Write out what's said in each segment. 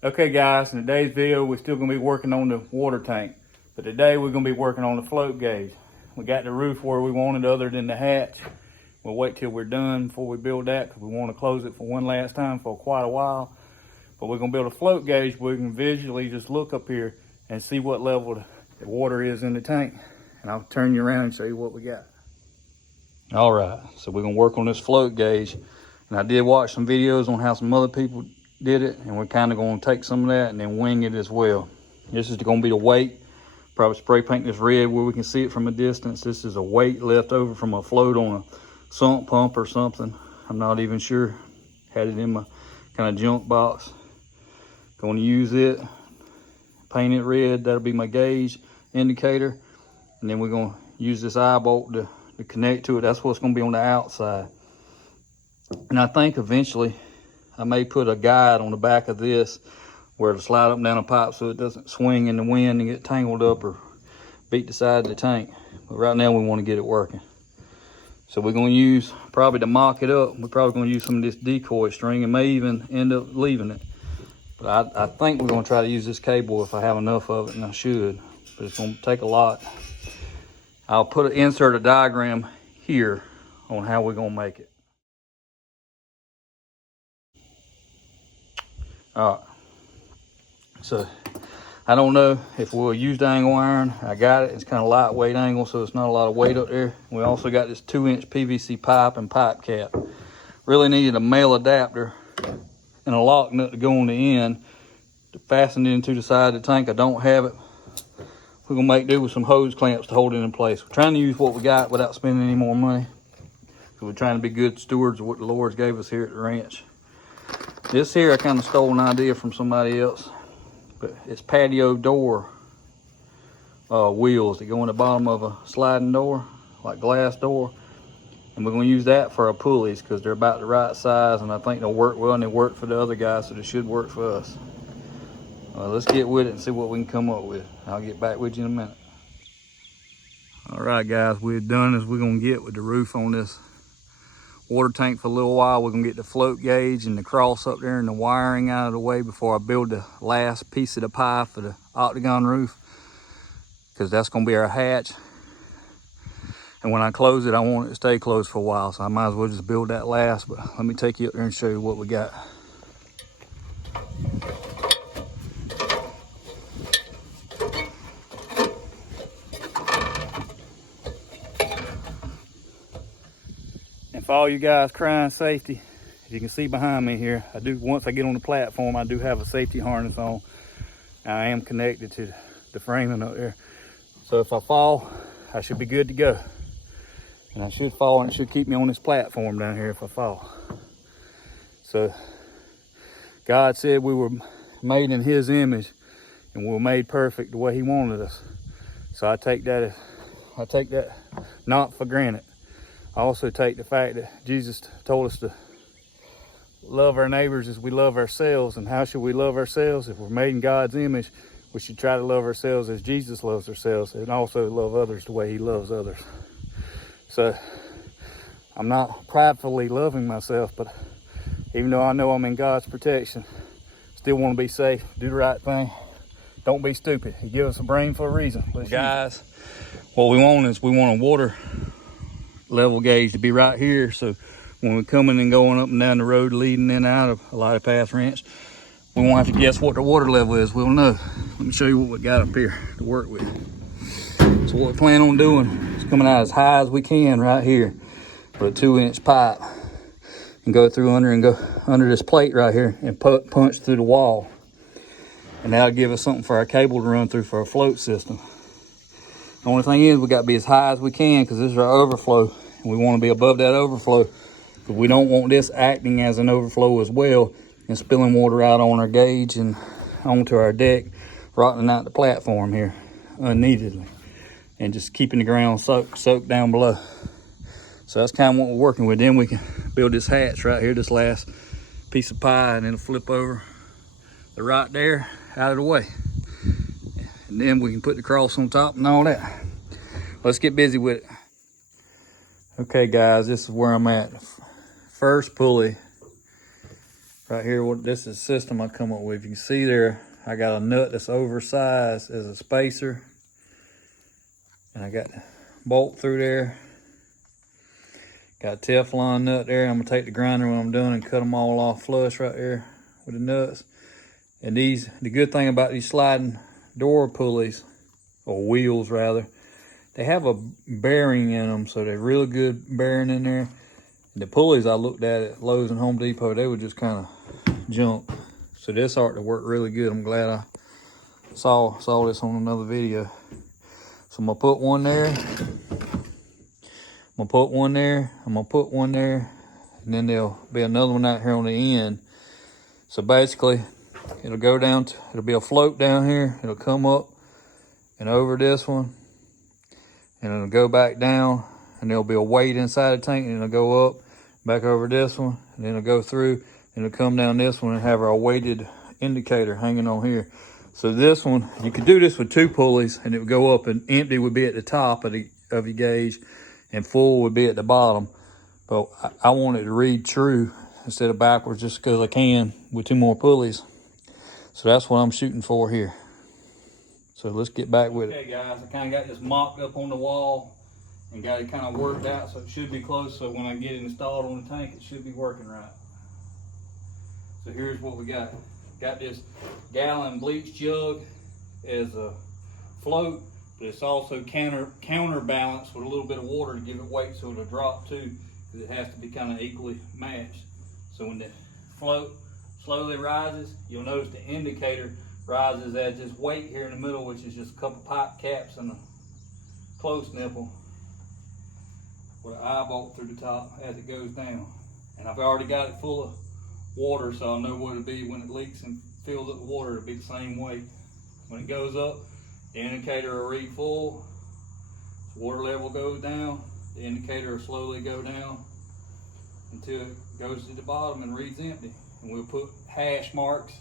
Okay guys, in today's video we're still going to be working on the water tank, but today we're going to be working on the float gauge. We got the roof where we wanted other than the hatch. We'll wait till we're done before we build that because we want to close it for one last time for quite a while. But we're going to build a float gauge where we can visually just look up here and see what level the water is in the tank. And I'll turn you around and show you what we got. All right, so we're going to work on this float gauge. And I did watch some videos on how some other people did it, and we're kind of going to take some of that and then wing it as well. This is going to be the weight. Probably spray paint this red where we can see it from a distance. This is a weight left over from a float on a sump pump or something. I'm not even sure. Had it in my kind of junk box. Going to use it, paint it red. That'll be my gauge indicator. And then we're going to use this eye bolt to connect to it. That's what's going to be on the outside. And I think eventually I may put a guide on the back of this where to slide up and down a pipe so it doesn't swing in the wind and get tangled up or beat the side of the tank. But right now we want to get it working. So we're going to use, probably to mock it up, we're probably going to use some of this decoy string and may even end up leaving it. But I think we're going to try to use this cable if I have enough of it, and I should. But it's going to take a lot. I'll insert a diagram here on how we're going to make it. All right, so I don't know if we'll use the angle iron. I got it, it's kind of lightweight angle, so it's not a lot of weight up there. We also got this 2-inch PVC pipe and pipe cap. Really needed a male adapter and a lock nut to go on the end to fasten it into the side of the tank. I don't have it. We're gonna make do with some hose clamps to hold it in place. We're trying to use what we got without spending any more money. So we're trying to be good stewards of what the Lord's gave us here at the ranch. This here, I kind of stole an idea from somebody else, but it's patio door wheels that go in the bottom of a sliding door, like glass door. And we're going to use that for our pulleys because they're about the right size, and I think they'll work well, and they work for the other guys, so they should work for us. Let's get with it and see what we can come up with. I'll get back with you in a minute. All right, guys, we're done as we're going to get with the roof on this water tank for a little while. We're gonna get the float gauge and the cross up there and the wiring out of the way before I build the last piece of the pipe for the octagon roof, because that's gonna be our hatch. And when I close it, I want it to stay closed for a while, so I might as well just build that last. But let me take you up there and show you what we got. And for all you guys crying safety, as you can see behind me here, once I get on the platform, I do have a safety harness on. I am connected to the framing up there. So if I fall, I should be good to go. And I should fall, and it should keep me on this platform down here if I fall. So God said we were made in his image and we were made perfect the way he wanted us. So I take that not for granted. I also take the fact that Jesus told us to love our neighbors as we love ourselves. And how should we love ourselves? If we're made in God's image, we should try to love ourselves as Jesus loves ourselves, and also love others the way he loves others. So I'm not pridefully loving myself, but even though I know I'm in God's protection, still want to be safe, do the right thing. Don't be stupid. He gave us a brain for a reason. Guys, what we want is we want a water level gauge to be right here, so when we're coming and going up and down the road leading in and out of Alighteded Path Ranch, we won't have to guess what the water level is. We'll know. Let me show you what we got up here to work with. So what we plan on doing is coming out as high as we can right here with a 2-inch pipe and go through under this plate right here and punch through the wall, and that'll give us something for our cable to run through for our float system. The only thing is we got to be as high as we can because this is our overflow, and we want to be above that overflow because we don't want this acting as an overflow as well and spilling water out on our gauge and onto our deck, rotting out the platform here unneededly and just keeping the ground soaked down below. So that's kind of what we're working with. Then we can build this hatch right here, this last piece of pie, and it'll flip over the right there out of the way. And then we can put the cross on top and all that. Let's get busy with it. Okay guys, this is where I'm at. First pulley Right here, this is the system I come up with. You can see there, I got a nut that's oversized as a spacer. And I got the bolt through there. Got a Teflon nut there. I'm gonna take the grinder when I'm done and cut them all off flush right there with the nuts. And the good thing about these sliding door pulleys, or wheels rather, they have a bearing in them, so they're really good bearing in there. And the pulleys I looked at Lowe's and Home Depot, they were just kind of junk. So this ought to work really good. I'm glad I saw this on another video. So I'm gonna put one there. I'm gonna put one there. I'm gonna put one there, and then there'll be another one out here on the end. So basically, it'll go down. It'll be a float down here. It'll come up and over this one, and it'll go back down, and there'll be a weight inside the tank, and it'll go up, back over this one, and then it'll go through, and it'll come down this one and have our weighted indicator hanging on here. So this one, you could do this with 2 pulleys, and it would go up, and empty would be at the top of your gauge, and full would be at the bottom. But I want it to read true instead of backwards, just because I can with 2 more pulleys. So that's what I'm shooting for here. So let's get back with it. Okay guys, I kind of got this mocked up on the wall and got it kind of worked out, so it should be close. So when I get it installed on the tank, it should be working right. So here's what we got. Got this gallon bleach jug as a float, but it's also counterbalanced with a little bit of water to give it weight so it'll drop too, because it has to be kind of equally matched. So when the float slowly rises, you'll notice the indicator rises at this weight here in the middle, which is just a couple pipe caps and a close nipple with an eye bolt through the top as it goes down. And I've already got it full of water, so I'll know what it'll be when it leaks and fills up with water. It'll be the same weight. When it goes up, the indicator will read full. The water level goes down, the indicator will slowly go down until it goes to the bottom and reads empty. And we'll put hash marks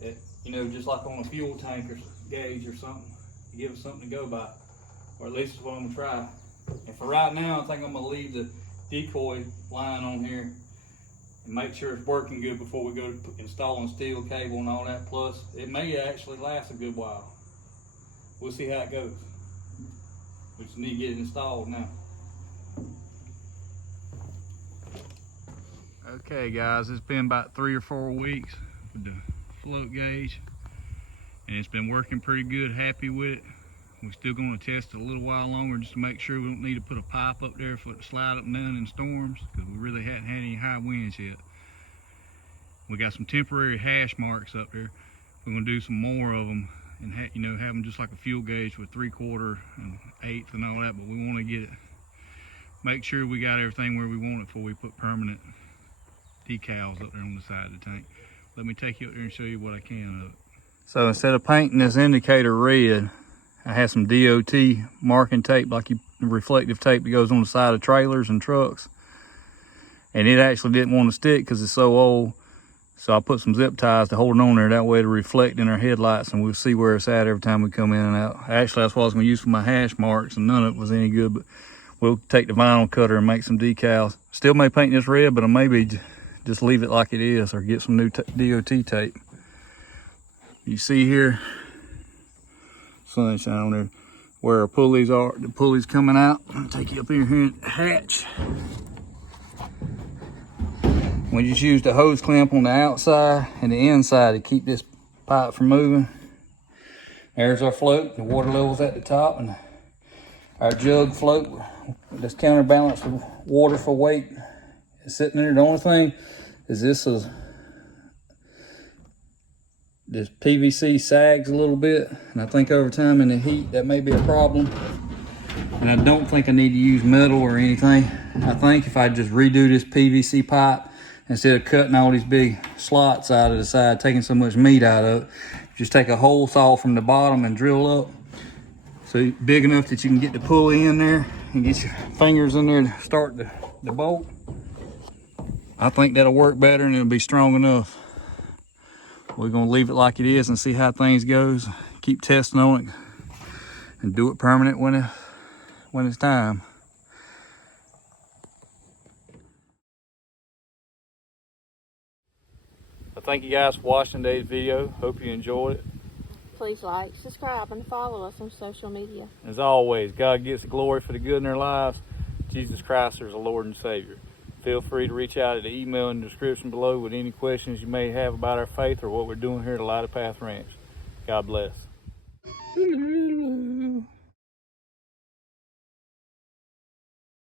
that, you know, just like on a fuel tank or gauge or something, to give us something to go by, or at least it's what I'm gonna try. And for right now, I think I'm gonna leave the decoy line on here and make sure it's working good before we go to installing steel cable and all that. Plus, it may actually last a good while. We'll see how it goes. We just need to get it installed now. Okay guys, it's been about 3 or 4 weeks with the float gauge, and it's been working pretty good. Happy with it. We're still going to test it a little while longer just to make sure we don't need to put a pipe up there for it to slide up and down in storms, because we really hadn't had any high winds yet. We got some temporary hash marks up there. We're going to do some more of them and have them just like a fuel gauge with 3/4 and 1/8 and all that. But we want to get it, make sure we got everything where we want it before we put permanent decals up there on the side of the tank. Let me take you up there and show you what I can of it. So instead of painting this indicator red, I have some DOT marking tape, like reflective tape that goes on the side of trailers and trucks. And it actually didn't want to stick because it's so old. So I put some zip ties to hold it on there. That way it'll reflect in our headlights and we'll see where it's at every time we come in and out. Actually, that's what I was going to use for my hash marks, and none of it was any good. But we'll take the vinyl cutter and make some decals. Still may paint this red, but I maybe just leave it like it is or get some new DOT tape. You see here, sunshine on there, where our pulleys are, the pulleys coming out. I'm gonna take you up here and hatch. We just used a hose clamp on the outside and the inside to keep this pipe from moving. There's our float, the water level's at the top, and our jug float, this counterbalance with water for weight, is sitting there. The only thing is this PVC sags a little bit, and I think over time in the heat that may be a problem. And I don't think I need to use metal or anything. I think if I just redo this PVC pipe, instead of cutting all these big slots out of the side, taking so much meat out of it, just take a hole saw from the bottom and drill up, so big enough that you can get the pulley in there and get your fingers in there to start the bolt. I think that'll work better and it'll be strong enough. We're gonna leave it like it is and see how things goes. Keep testing on it and do it permanent when it's time. thank you guys for watching today's video. Hope you enjoyed it. Please like, subscribe, and follow us on social media. As always, God gets the glory for the good in their lives. Jesus Christ is the Lord and Savior. Feel free to reach out at the email in the description below with any questions you may have about our faith or what we're doing here at Lighted Path Ranch. God bless.